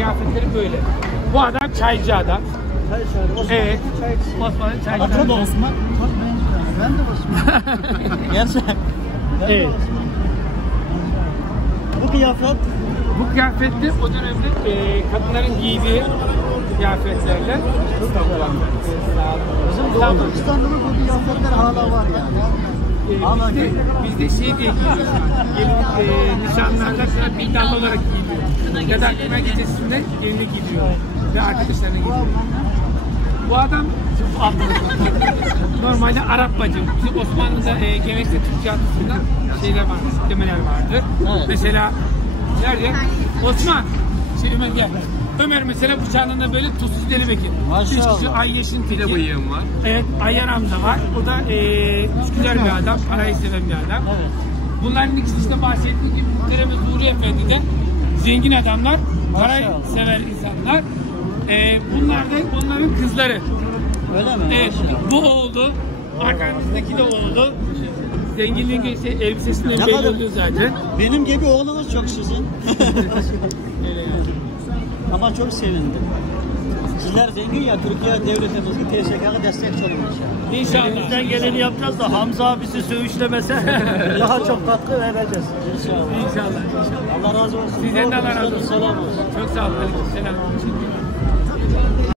kıyafetleri böyle. Bu adam çaycı adam. Evet. Osman'ın çaycı adam. Osman. Çok benziyor. Ben de Osman. Gerçekten. Evet. Bu kıyafet? Bu kıyafetler o dönemde kadınların giydiği kıyafetlerle. Bizim Doğu Türkistan'da bu kıyafetler hala var yani. Bizde şey diye giyiyoruz. Gelin nişanlarda sonra bidal olarak giyiliyor. Ya da kına gecesinde gelini giyiyor. Ve arkadaşlarına giyiyor. Bu adam normalde Arap bacı. Bizim Osmanlı'da geleneksel Türk tiyatrosunda şeyler vardı, demeler vardı. Evet. Mesela nerede? Osman, Ömer gel. Ömer mesela bıçağında böyle tuzsuz deli bekir. Maşallah. Ayyeş'in teki. Bir de bıyığım var. Evet, Ayyan amca var. O da üsküdar bir adam, parayı seven bir adam. Evet. Bunların ikisi işte bahsettiğim gibi Muhterem Nuri Efendi de zengin adamlar, parayı sever insanlar. Bunlar da onların kızları. Öyle mi? Evet, bu oğlu, arkamızdaki de oğlu. Zenginliğin elbisesinin belli oluyor zaten. Benim gibi oğlunuz çok sizin. Ama çok sevindim. Sizler zengin ya, Türkiye devletimizin TSK'ya destek olun inşallah. İnşallah. Elimizden geleni yapacağız da Hamza abisi söğüşlemese daha çok katkı vereceğiz. İnşallah. İnşallah. Allah razı olsun. Sizden de Allah razı olsun. Selam olsun. Çok sağ olun. Selam.